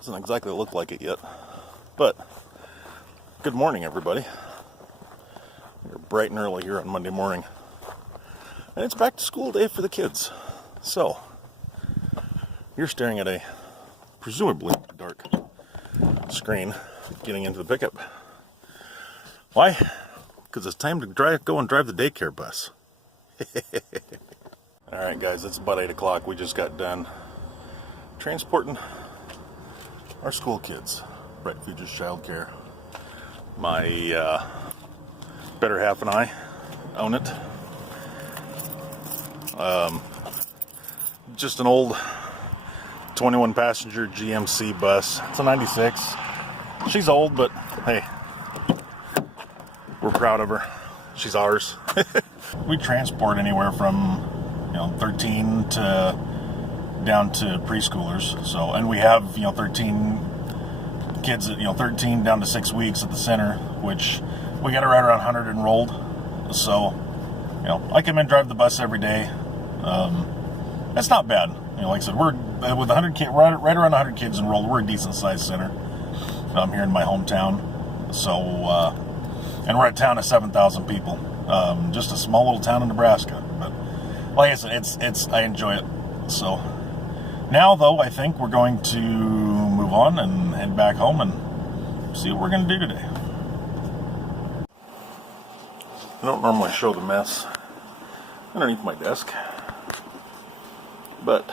Doesn't exactly look like it yet. But, good morning, everybody. We're bright and early here on Monday morning. And it's back to school day for the kids. So, you're staring at a presumably dark screen getting into the pickup. Why? Because it's time to go and drive the daycare bus. Alright guys, it's about 8 o'clock. We just got done transporting our school kids. Bright Futures Childcare. My better half and I own it. Just an old 21 passenger GMC bus. It's a 96. She's old, but hey, we're proud of her. She's ours. We transport anywhere from 13 to down to preschoolers. So, and we have 13 kids at 13 down to 6 weeks at the center, which we got around 100 enrolled. So, I come in and drive the bus every day. That's not bad. Like I said, we're with 100 kids, right around 100 kids enrolled. We're a decent sized center here in my hometown. So, and we're a town of 7,000 people. Just a small little town in Nebraska. But like I said, I enjoy it. So now, though, I think we're going to move on and head back home and see what we're going to do today. I don't normally show the mess underneath my desk, but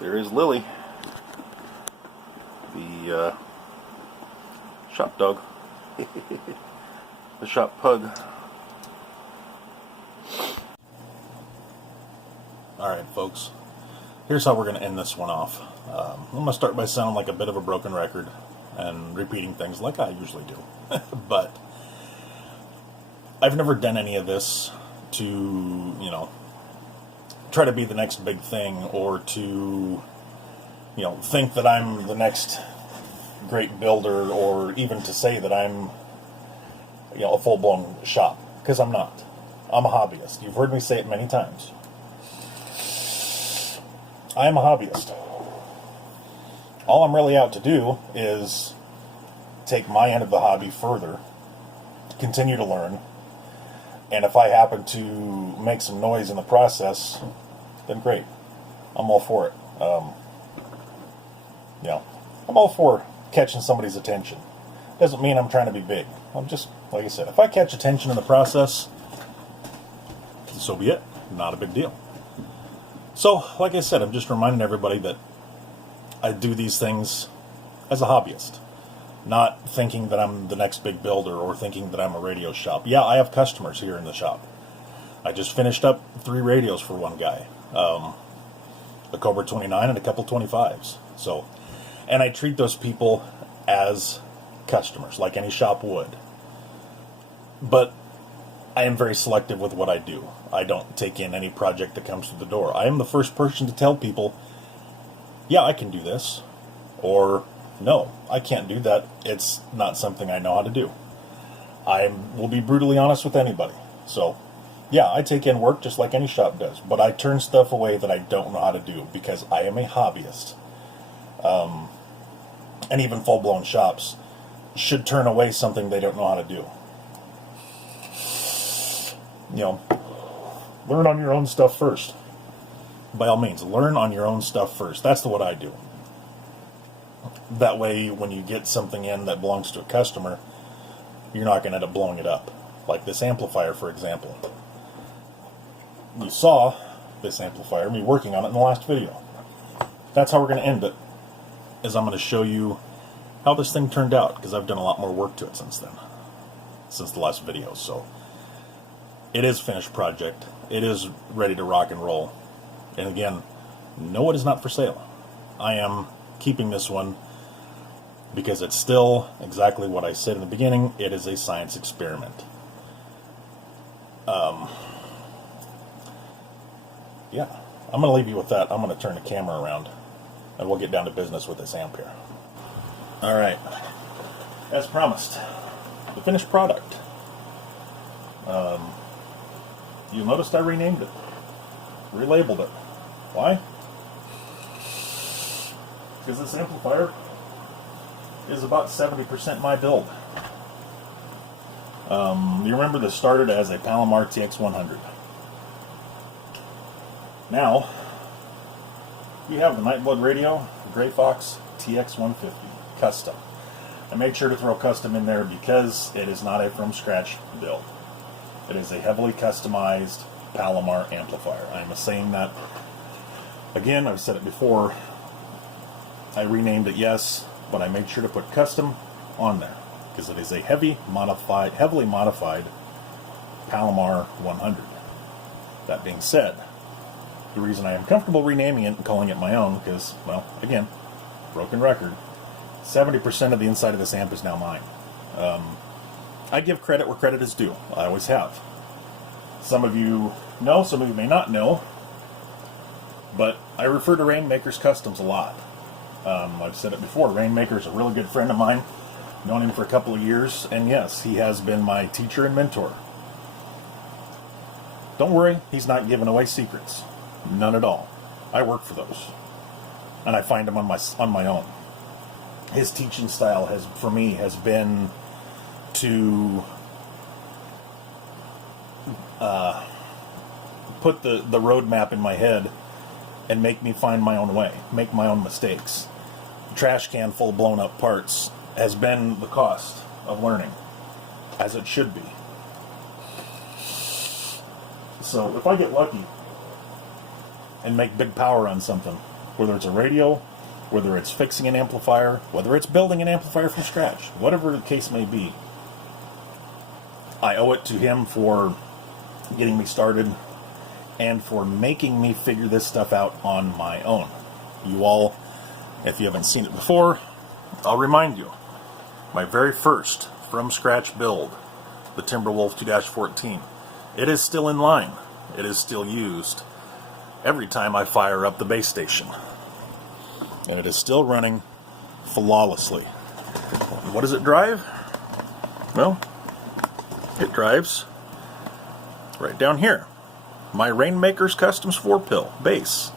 there is Lily, the shop dog, the shop pug. Alright folks, here's how we're going to end this one off. I'm going to start by sounding like a bit of a broken record and repeating things like I usually do. But I've never done any of this to, try to be the next big thing or to, think that I'm the next great builder or even to say that I'm, a full-blown shop. Because I'm not. I'm a hobbyist. You've heard me say it many times. I am a hobbyist. All I'm really out to do is take my end of the hobby further, continue to learn, and if I happen to make some noise in the process, then great. I'm all for it. I'm all for catching somebody's attention. Doesn't mean I'm trying to be big. I'm just, like I said, if I catch attention in the process, so be it. Not a big deal. So, like I said, I'm just reminding everybody that I do these things as a hobbyist. Not thinking that I'm the next big builder or thinking that I'm a radio shop. Yeah, I have customers here in the shop. I just finished up 3 radios for one guy. A Cobra 29 and a couple 25s. So, and I treat those people as customers, like any shop would. But I am very selective with what I do. I don't take in any project that comes through the door. I am the first person to tell people, yeah, I can do this. Or, no, I can't do that. It's not something I know how to do. I will be brutally honest with anybody. So, yeah, I take in work just like any shop does. But I turn stuff away that I don't know how to do because I am a hobbyist. And even full-blown shops should turn away something they don't know how to do. Learn on your own stuff first. By all means, learn on your own stuff first. That's what I do. That way, when you get something in that belongs to a customer, you're not going to end up blowing it up. Like this amplifier, for example. You saw this amplifier, me working on it in the last video. That's how we're going to end it. Is I'm going to show you how this thing turned out, because I've done a lot more work to it since then. Since the last video, so it is a finished project. It is ready to rock and roll. And again, no, it is not for sale. I am keeping this one because it's still exactly what I said in the beginning. It is a science experiment. Yeah, I'm going to leave you with that. I'm going to turn the camera around and we'll get down to business with this amp here. Alright, as promised, the finished product. You noticed I renamed it, relabeled it. Why? because this amplifier is about 70% my build. You remember this started as a Palomar TX100. Now, we have the NightBlood radio, the Gray Fox TX150 custom. I made sure to throw custom in there because it is not a from scratch build. It is a heavily customized Palomar amplifier. I am saying that again. I've said it before. I renamed it, yes, but I made sure to put custom on there because it is a heavily modified Palomar 100. That being said, the reason I am comfortable renaming it and calling it my own, because, well, again, broken record, 70% of the inside of this amp is now mine. I give credit where credit is due. I always have. Some of you know, some of you may not know, but I refer to Rainmakers Customs a lot. I've said it before, Rainmaker is a really good friend of mine. Known him for a couple of years, and yes, he has been my teacher and mentor. Don't worry, he's not giving away secrets. None at all. I work for those. And I find them on my own. His teaching style for me has been to put the roadmap in my head and make me find my own way, make my own mistakes. Trash can full of blown up parts has been the cost of learning, as it should be. So if I get lucky and make big power on something, whether it's a radio, whether it's fixing an amplifier, whether it's building an amplifier from scratch, whatever the case may be, I owe it to him for getting me started and for making me figure this stuff out on my own. You all, if you haven't seen it before, I'll remind you, my very first from scratch build, the Timberwolf 2-14, it is still in line. It is still used every time I fire up the base station. And it is still running flawlessly. What does it drive? Well, it drives right down here. My Rainmakers Customs 4-pill base.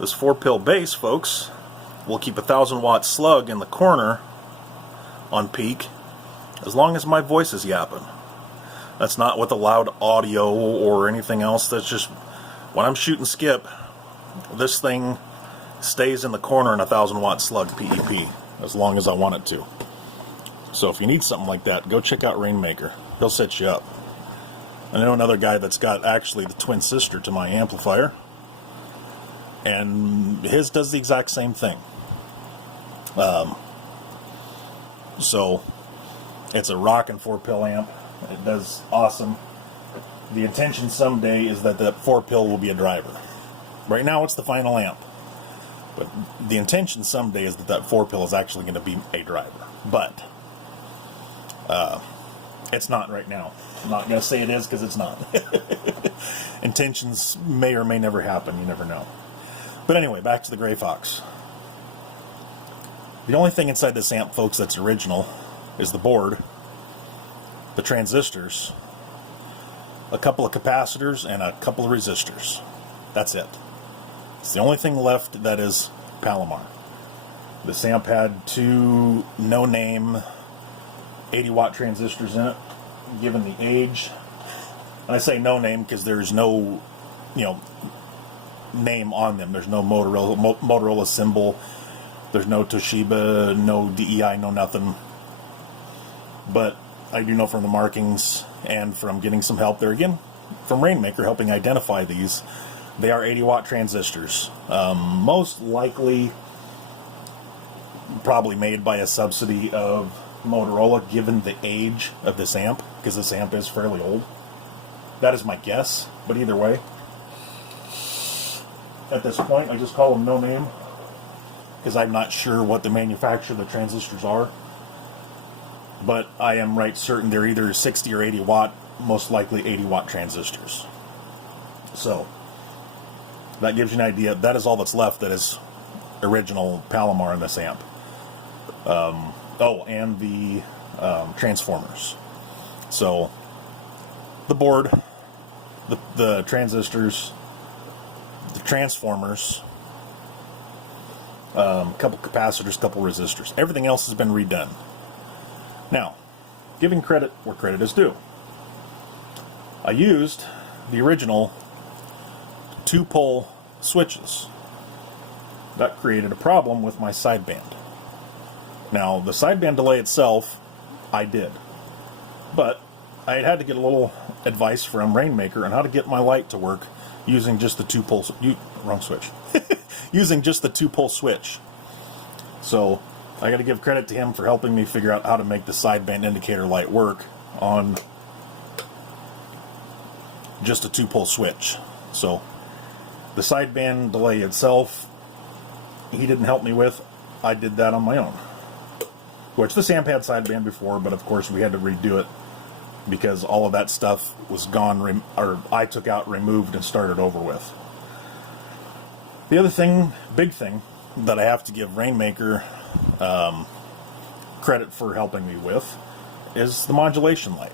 This 4-pill base, folks, will keep a 1,000-watt slug in the corner on peak as long as my voice is yapping. That's not with a loud audio or anything else. That's just when I'm shooting skip, this thing stays in the corner in a 1,000-watt slug PEP as long as I want it to. So if you need something like that, go check out Rainmaker. He'll set you up. I know another guy that's got actually the twin sister to my amplifier, and his does the exact same thing. So it's a rockin' 4-pill amp. It does awesome. The intention someday is that 4-pill will be a driver. Right now it's the final amp, but the intention someday is that 4-pill is actually going to be a driver. But it's not right now. I'm not going to say it is because it's not. Intentions may or may never happen. You never know. But anyway, back to the Gray Fox. The only thing inside this amp, folks, that's original is the board, the transistors, a couple of capacitors, and a couple of resistors. That's it. It's the only thing left that is Palomar. This amp had 2 no-name 80-watt transistors in it, given the age. And I say no-name because there's no, name on them. There's no Motorola symbol. There's no Toshiba, no DEI, no nothing. But I do know from the markings and from getting some help there again from Rainmaker helping identify these, they are 80-watt transistors. Most likely probably made by a subsidy of Motorola given the age of this amp, because this amp is fairly old. That is my guess, but either way, at this point I just call them no name because I'm not sure what the manufacturer of the transistors are, but I am right certain they're either 60 or 80 watt, most likely 80 watt transistors. So that gives you an idea. That is all that's left that is original Palomar in this amp. And the transformers. So the board, the transistors, the transformers, a couple capacitors, a couple resistors. Everything else has been redone. Now, giving credit where credit is due. I used the original 2-pole switches. That created a problem with my sideband. Now, the sideband delay itself, I did. But I had to get a little advice from Rainmaker on how to get my light to work using just the 2-pole... wrong switch. Using just the 2-pole switch. So, I got to give credit to him for helping me figure out how to make the sideband indicator light work on just a 2-pole switch. So, the sideband delay itself, he didn't help me with. I did that on my own. Which this amp had sideband before, but of course we had to redo it because all of that stuff was gone, or I took out, removed, and started over with. The other thing, big thing, that I have to give Rainmaker credit for helping me with is the modulation light.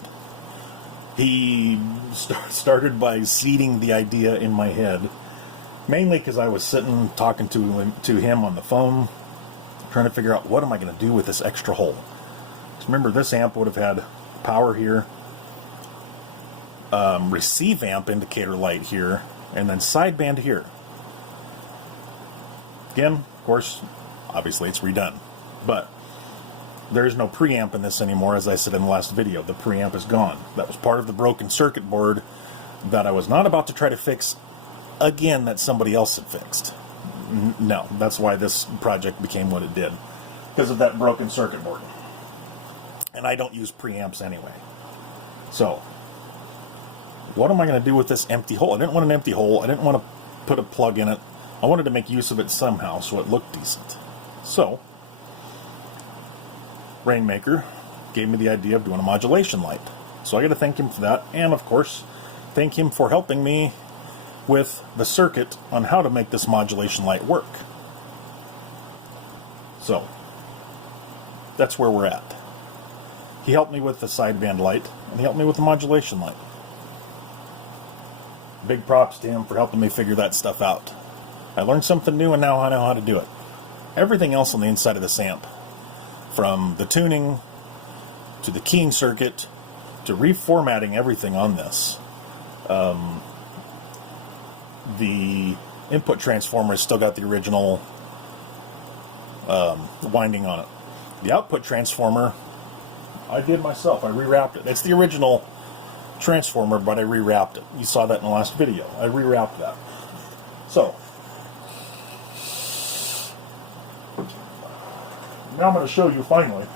He started by seeding the idea in my head, mainly because I was sitting talking to him on the phone, trying to figure out what am I going to do with this extra hole. So remember, this amp would have had power here, receive amp indicator light here, and then sideband here. Again, of course, obviously it's redone, but there is no preamp in this anymore. As I said in the last video, the preamp is gone. That was part of the broken circuit board that I was not about to try to fix again, that somebody else had fixed. No, that's why this project became what it did, because of that broken circuit board. And I don't use preamps anyway. So, what am I going to do with this empty hole? I didn't want an empty hole. I didn't want to put a plug in it. I wanted to make use of it somehow so it looked decent. So, Rainmaker gave me the idea of doing a modulation light. So I got to thank him for that, and of course, thank him for helping me with the circuit on how to make this modulation light work. So, that's where we're at. He helped me with the sideband light, and he helped me with the modulation light. Big props to him for helping me figure that stuff out. I learned something new, and now I know how to do it. Everything else on the inside of this amp, from the tuning, to the keying circuit, to reformatting everything on this, the input transformer has still got the original winding on it. The output transformer, I did myself. I rewrapped it. It's the original transformer, but I rewrapped it. You saw that in the last video. I rewrapped that. So, now I'm going to show you finally.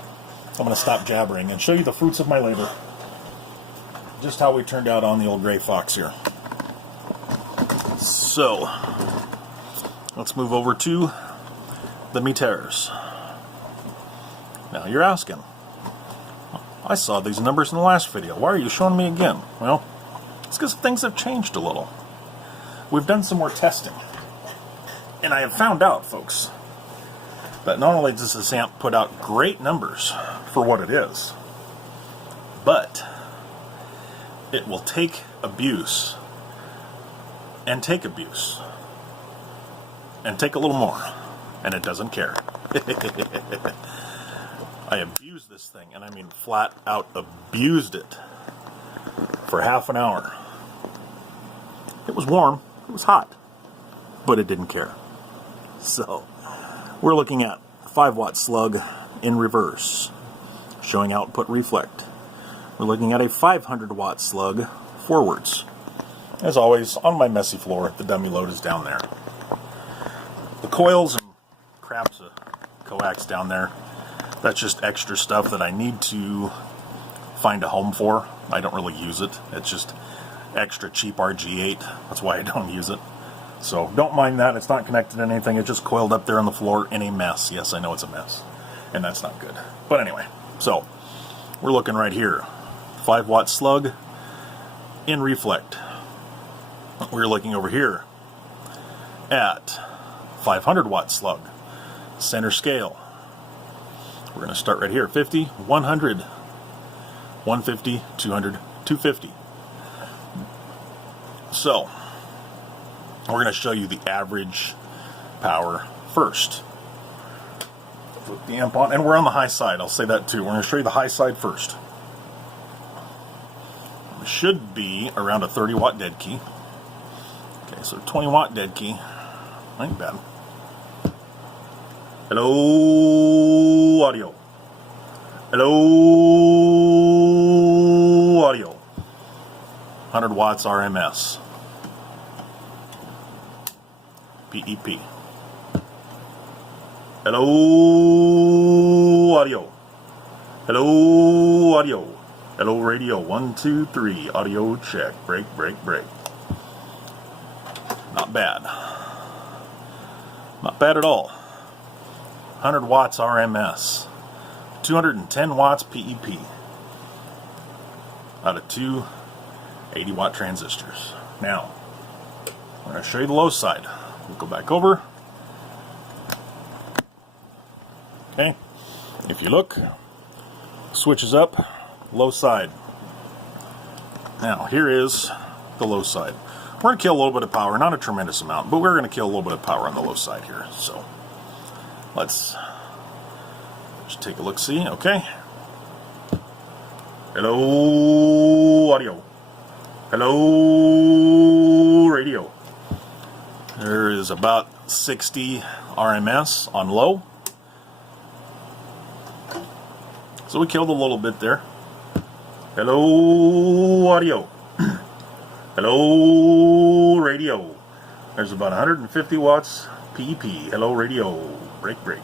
I'm going to stop jabbering and show you the fruits of my labor. Just how we turned out on the old Gray Fox here. So, let's move over to the meters. Now you're asking, I saw these numbers in the last video. Why are you showing me again? Well, it's because things have changed a little. We've done some more testing. And I have found out, folks, that not only does this amp put out great numbers for what it is, but it will take abuse and take abuse and take a little more, and it doesn't care. I abused this thing, and I mean flat out abused it for half an hour. It was warm, it was hot, but it didn't care. So, we're looking at 5-watt slug in reverse, showing output reflect. We're looking at a 500-watt slug forwards. As always, on my messy floor, the dummy load is down there. The coils and craps of coax down there, that's just extra stuff that I need to find a home for. I don't really use it. It's just extra cheap RG8. That's why I don't use it. So don't mind that. It's not connected to anything. It's just coiled up there on the floor in a mess. Yes, I know it's a mess. And that's not good. But anyway, so we're looking right here. 5-watt slug in reflect. We're looking over here at 500-watt slug. Center scale. We're going to start right here. 50, 100, 150, 200, 250. So, we're going to show you the average power first. Flip the amp on, and we're on the high side. I'll say that too. We're going to show you the high side first. It should be around a 30 watt dead key. Okay, so 20 watt dead key. Ain't bad. Hello, audio. Hello, audio. 100 watts RMS. PEP. Hello, audio. Hello, audio. Hello, radio. 1, 2, 3. Audio check. Break, break, break. Not bad. Not bad at all. 100 watts RMS. 210 watts PEP. Out of two 80 watt transistors. Now, I'm going to show you the low side. We'll go back over. Okay. If you look, switches up, low side. Now, here is the low side. We're going to kill a little bit of power, not a tremendous amount, but we're going to kill a little bit of power on the low side here. So, let's just take a look-see. Okay. Hello, audio. Hello, radio. There is about 60 RMS on low. So we killed a little bit there. Hello, audio. Hello, radio. There's about 150 watts PEP. Hello, radio. Break, break.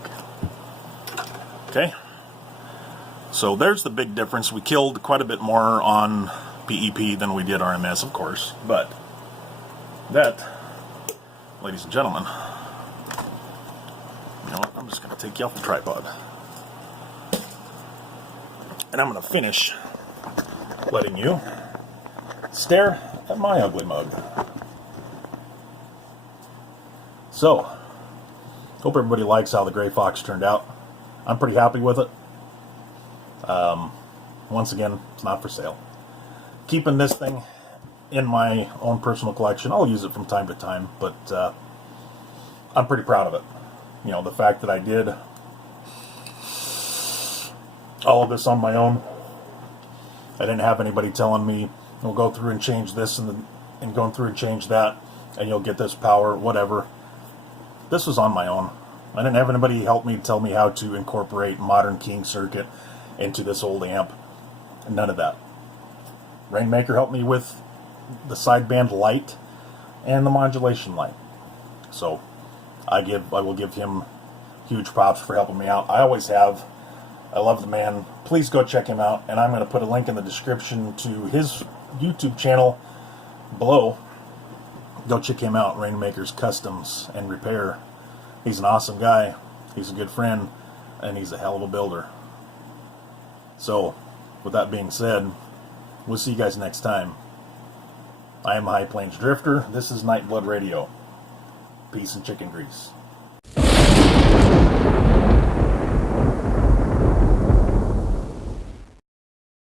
Okay. So there's the big difference. We killed quite a bit more on PEP than we did RMS, of course. But that, ladies and gentlemen, you know what? I'm just going to take you off the tripod. And I'm going to finish letting you stare at my ugly mug. So, hope everybody likes how the Gray Fox turned out. I'm pretty happy with it. Once again, it's not for sale. Keeping this thing in my own personal collection. I'll use it from time to time, but I'm pretty proud of it. You know, the fact that I did all of this on my own. I didn't have anybody telling me, we'll go through and change this and going through and change that, and you'll get this power, whatever. This was on my own. I didn't have anybody help me tell me how to incorporate modern keying circuit into this old amp. None of that. Rainmaker helped me with the sideband light and the modulation light. So I will give him huge props for helping me out. I always have. I love the man. Please go check him out, and I'm going to put a link in the description to his YouTube channel below. Go check him out, Rainmakers Customs and Repair. He's an awesome guy. He's a good friend, and he's a hell of a builder. So, with that being said, we'll see you guys next time. I am High Plains Drifter. This is NightBlood Radio. Peace and chicken grease.